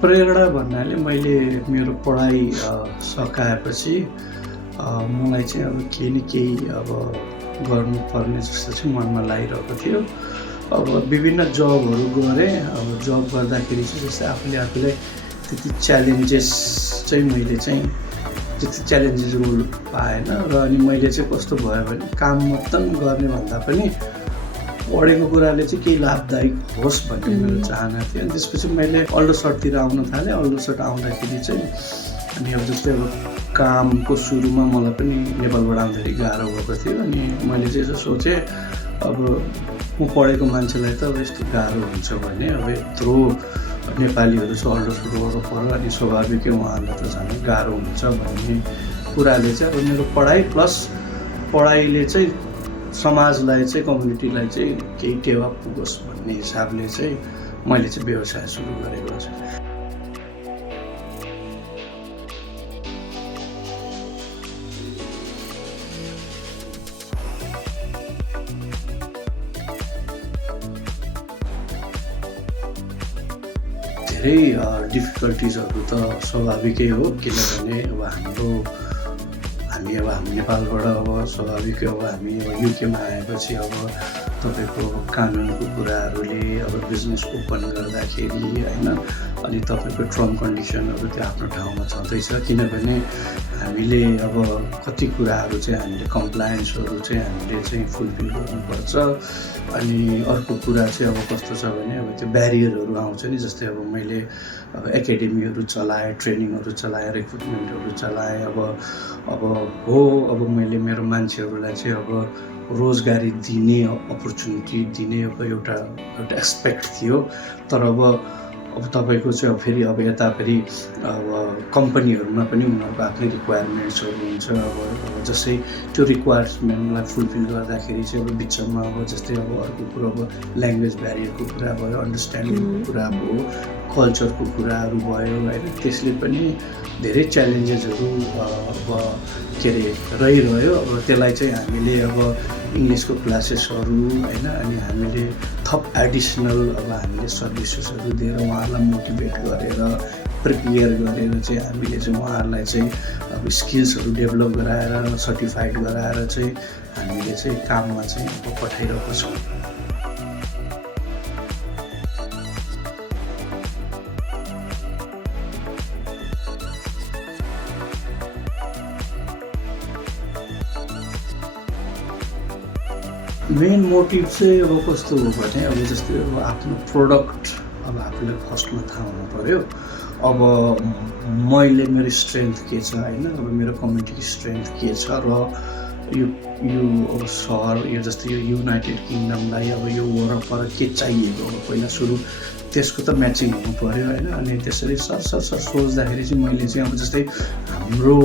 प्रेरणा भन्नाले मैले मेरो पढाइ सकाएपछि मलाई चाहिँ अब केही न केही अब गर्नुपर्ने जस्तो चाहिँ मनमा लागिरहेको थियो। अब विभिन्न जबहरू गरेँ। अब जब गर्दाखेरि चाहिँ जस्तै आफूलाई त्यति च्यालेन्जेस चाहिँ मैले चाहिँ त्यति च्यालेन्जेस पाएन र अनि मैले चाहिँ कस्तो भयो भने काम मात्र गर्ने भन्दा पनि पढेको कुराले चाहिँ केही लाभदायक होस् भन्ने मेरो चाहना थियो। अनि त्यसपछि मैले अल्लोसरतिर आउन थालेँ। अल्लोसर आउँदाखेरि चाहिँ अनि अब जस्तै अब कामको सुरुमा मलाई पनि नेपालबाट आउँदाखेरि गाह्रो भएको थियो। अनि मैले चाहिँ यसो सोचेँ अब म पढेको मान्छेलाई त अब यस्तो गाह्रो हुन्छ भने अब यत्रो नेपालीहरू चाहिँ अल्लोसर गर्नु पर्यो अनि स्वाभाविकै उहाँहरूलाई त झन् गाह्रो हुन्छ भन्ने कुराले चाहिँ अब मेरो पढाइ प्लस पढाइले चाहिँ समाजलाई चाहिँ कम्युनिटीलाई चाहिँ केही टेवा पुगोस् भन्ने हिसाबले चाहिँ मैले चाहिँ व्यवसाय सुरु गरेको छु। धेरै डिफिकल्टिजहरू त स्वाभाविकै हो, किनभने अब हामी नेपालबाट अब स्वाभाविकै अब हामी अब युकेमा आएपछि अब तपाईँको कानुनको कुराहरूले अब बिजनेस ओपन गर्दाखेरि होइन, अनि तपाईँको टर्म कन्डिसनहरू त्यो आफ्नो ठाउँमा छँदैछ। किनभने हामीले अब कति कुराहरू चाहिँ हामीले कम्प्लायन्सहरू चाहिँ हामीले चाहिँ फुलफिल गर्नुपर्छ। अनि अर्को कुरा चाहिँ अब कस्तो छ भने अब त्यो ब्यारियरहरू आउँछ नि। जस्तै अब मैले अब एकाडेमीहरू चलाएँ, ट्रेनिङहरू चलाएँ, रिक्रुटमेन्टहरू चलाएँ। अब मैले मेरो मान्छेहरूलाई चाहिँ अब रोजगारी दिने अपर्च्युनिटी दिने अब एउटा एक्सपेक्ट थियो। तर अब तपाईँको चाहिँ अब फेरि अब यता फेरि अब कम्पनीहरूमा पनि उनीहरूको आफ्नै रिक्वायरमेन्ट्सहरू हुन्छ। अब जस्तै त्यो रिक्वायरमेन्टलाई फुलफिल गर्दाखेरि चाहिँ अब बिचमा अब जस्तै अब अर्को कुरो अब ल्याङ्ग्वेज ब्यारियरको कुरा भयो, अन्डरस्ट्यान्डिङको कुरा भयो, कल्चरको कुराहरू भयो होइन। त्यसले पनि धेरै च्यालेन्जेसहरू अब के अरे रहिरह्यो। अब त्यसलाई चाहिँ हामीले अब इङ्ग्लिसको क्लासेसहरू होइन, अनि हामीले थप एडिसनल अब हामीले सर्भिसेसहरू दिएर उहाँहरूलाई मोटिभेट गरेर प्रिपेयर गरेर चाहिँ हामीले चाहिँ उहाँहरूलाई चाहिँ अब स्किल्सहरू डेभलप गराएर सर्टिफाइड गराएर चाहिँ हामीले चाहिँ काममा चाहिँ अब पठाइरहेको छौँ। मेन मोटिभ चाहिँ अब कस्तो हो भने अब जस्तै अब आफ्नो प्रोडक्ट अब आफूलाई फर्स्टमा थाहा हुनु पऱ्यो। अब मैले मेरो स्ट्रेन्थ के छ होइन, अब मेरो कम्युनिटीको स्ट्रेन्थ के छ र यो अब सहर यो जस्तै यो युनाइटेड किङडमलाई अब यो वरपर के चाहिएको अब पहिला सुरु त्यसको त म्याचिङ हुनु पऱ्यो होइन। अनि त्यसरी सर सोच्दाखेरि चाहिँ मैले चाहिँ अब जस्तै हाम्रो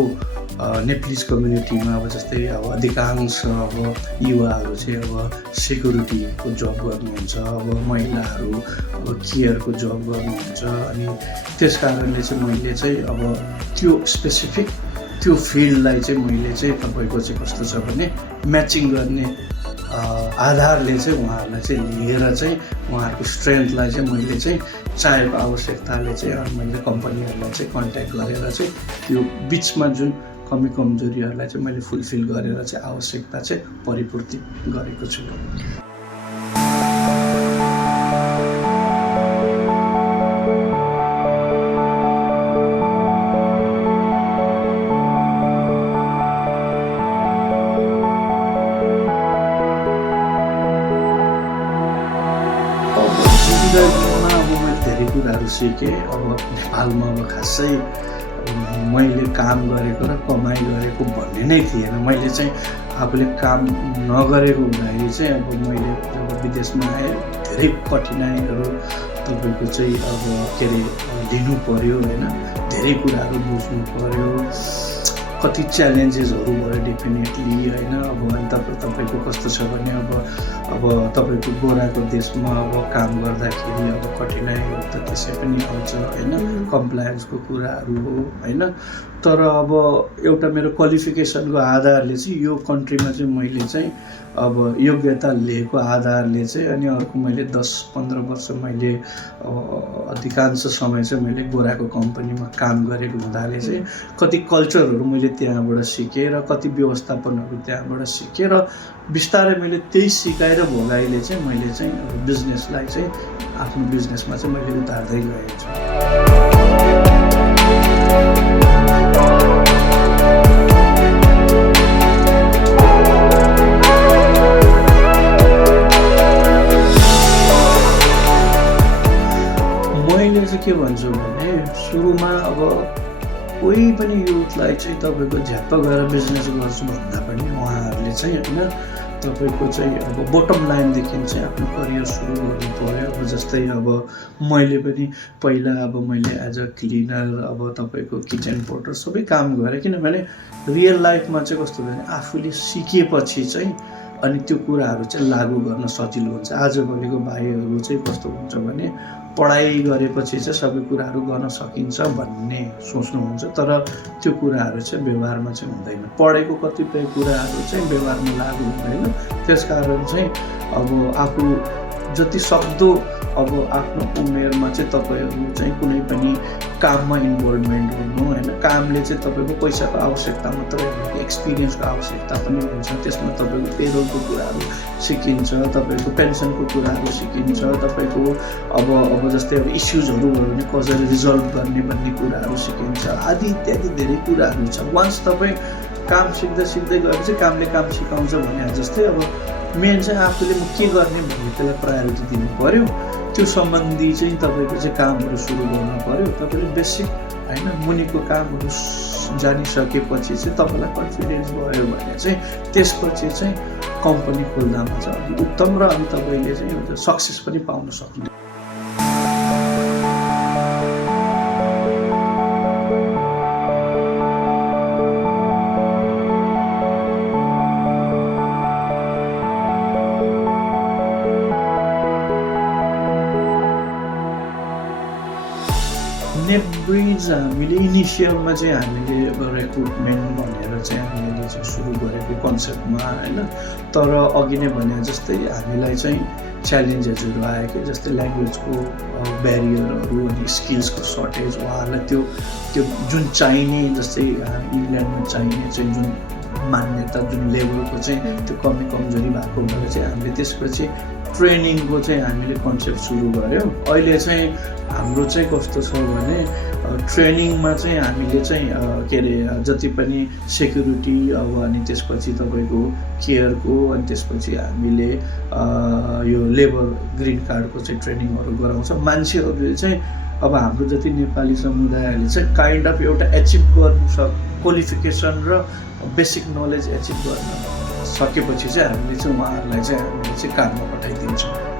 नेप्लिज कम्युनिटीमा अब जस्तै अब अधिकांश अब युवाहरू चाहिँ अब सेक्युरिटीको जब गर्नुहुन्छ, अब महिलाहरू अब केयरको जब गर्नुहुन्छ। अनि त्यस कारणले चाहिँ मैले चाहिँ अब त्यो स्पेसिफिक त्यो फिल्डलाई चाहिँ मैले चाहिँ तपाईँको चाहिँ कस्तो छ भने म्याचिङ गर्ने आधारले चाहिँ उहाँहरूलाई चाहिँ लिएर चाहिँ उहाँहरूको स्ट्रेन्थलाई चाहिँ मैले चाहिँ चाहेको आवश्यकताले चाहिँ मैले कम्पनीहरूलाई चाहिँ कन्ट्याक्ट गरेर चाहिँ त्यो बिचमा जुन कमी कमजोरीहरूलाई चाहिँ मैले फुलफिल गरेर चाहिँ आवश्यकता चाहिँ परिपूर्ति गरेको छु। अब मैले धेरै कुराहरू सिकेँ। अब नेपालमा अब खासै मैले काम गरेको र कमाइ गरेको भन्ने नै थिएन। मैले चाहिँ आफूले काम नगरेको हुँदाखेरि चाहिँ अब मैले जब विदेशमा आएँ धेरै कठिनाइहरू तपाईँको चाहिँ अब के अरे लिनु पऱ्यो होइन, धेरै कुराहरू बुझ्नु पऱ्यो, कति च्यालेन्जेसहरू भयो डेफिनेटली होइन। अब अनि तपाईँको कस्तो छ भने अब तपाईँको गोराको देशमा अब काम गर्दाखेरि अब कठिनाइहरू त त्यसै पनि आउँछ होइन, कम्प्लायन्सको कुराहरू हो होइन। तर अब एउटा मेरो क्वालिफिकेसनको आधारले चाहिँ यो कन्ट्रीमा चाहिँ मैले चाहिँ अब योग्यता लिएको आधारले चाहिँ अनि अर्को मैले 10-15 वर्ष मैले अधिकांश समय चाहिँ मैले गोराको कम्पनीमा काम गरेको हुँदाले चाहिँ कति कल्चरहरू मैले त्यहाँबाट सिकेँ र कति व्यवस्थापनहरू त्यहाँबाट सिकेँ र बिस्तारै मैले त्यही सिकाएर भोगाइले चाहिँ मैले चाहिँ बिजनेसलाई चाहिँ आफ्नो बिजनेसमा चाहिँ मैले उतार्दै गएको छु। मैले चाहिँ के भन्छु भने सुरुमा अब कोही पनि युथलाई चाहिँ तपाईँको झ्याप्प गएर बिजनेस गर्छु भन्दा पनि उहाँहरूले चाहिँ होइन तपाईँको चाहिँ अब बोटम लाइनदेखि चाहिँ आफ्नो करियर सुरु गर्नु पऱ्यो। अब जस्तै अब मैले पनि पहिला अब मैले एज अ क्लिनर अब तपाईँको किचन पोर्टर सबै काम गरेँ, किनभने रियल लाइफमा चाहिँ कस्तो भने आफूले सिकेपछि चाहिँ अनि त्यो कुराहरू चाहिँ लागू गर्न सजिलो हुन्छ। आजभोलिको भाइहरू चाहिँ कस्तो हुन्छ भने पढाइ गरेपछि चाहिँ सबै कुराहरू गर्न सकिन्छ भन्ने सोच्नुहुन्छ, तर त्यो कुराहरू चाहिँ व्यवहारमा चाहिँ हुँदैन। पढेको कतिपय कुराहरू चाहिँ व्यवहारमा लागू हुँदैन। त्यसकारण चाहिँ अब आफू जति सक्दो अब आफ्नो उमेरमा चाहिँ तपाईँहरू चाहिँ कुनै पनि काममा इन्भल्भमेन्ट हुनु होइन। कामले चाहिँ तपाईँको पैसाको आवश्यकता मात्रै होइन, एक्सपिरियन्सको आवश्यकता पनि हुन्छ। त्यसमा तपाईँको पेरोलको कुराहरू सिकिन्छ, तपाईँको पेन्सनको कुराहरू सिकिन्छ, तपाईँको अब जस्तै अब इस्युजहरू भयो भने कसरी रिजल्भ गर्ने भन्ने कुराहरू सिकिन्छ, आदि इत्यादि धेरै कुराहरू छ। वान्स तपाईँ काम सिक्दै गएपछि कामले काम सिकाउँछ भने जस्तै अब मेन चाहिँ आफूले के गर्ने भन्ने त्यसलाई प्रायोरिटी दिनु पऱ्यो। त्यो सम्बन्धी चाहिँ तपाईँको चाहिँ कामहरू सुरु गर्नु पऱ्यो। तपाईँले बेसिक होइन मुनिको कामहरू जानिसकेपछि चाहिँ तपाईँलाई कन्फिडेन्स भयो भने चाहिँ त्यसपछि चाहिँ कम्पनी खोल्दामा चाहिँ उत्तम र अनि तपाईँले चाहिँ एउटा सक्सेस पनि पाउन सक्नुहुन्छ। नेटब्रिज हामीले इनिसियलमा चाहिँ हामीले रिक्रुटमेन्ट भनेर चाहिँ हामीले चाहिँ सुरु गरेको कन्सेप्टमा होइन। तर अघि नै भने जस्तै हामीलाई चाहिँ च्यालेन्जेसहरू आयो कि जस्तै ल्याङ्ग्वेजको ब्यारियरहरू अनि स्किल्सको सर्टेज, उहाँहरूलाई त्यो जुन चाहिने जस्तै इङ्ल्यान्डमा चाहिने चाहिँ जुन मान्यता जुन लेभलको चाहिँ त्यो कमजोरी भएको भएर चाहिँ हामीले त्यसपछि ट्रेनिङको चाहिँ हामीले कन्सेप्ट सुरु गऱ्यौँ। अहिले चाहिँ हाम्रो चाहिँ कस्तो छ भने ट्रेनिङमा चाहिँ हामीले चाहिँ के अरे जति पनि सेक्युरिटी अब अनि त्यसपछि तपाईँको केयरको अनि त्यसपछि हामीले यो लेबर ग्रिन कार्डको चाहिँ ट्रेनिङहरू गराउँछ। मान्छेहरूले चाहिँ अब हाम्रो जति नेपाली समुदायहरूले चाहिँ काइन्ड अफ एउटा एचिभ गर्नु क्वालिफिकेसन र बेसिक नलेज एचिभ गर्न सकेपछि चाहिँ हामीले चाहिँ उहाँहरूलाई चाहिँ हामीले चाहिँ काममा पठाइदिन्छौँ।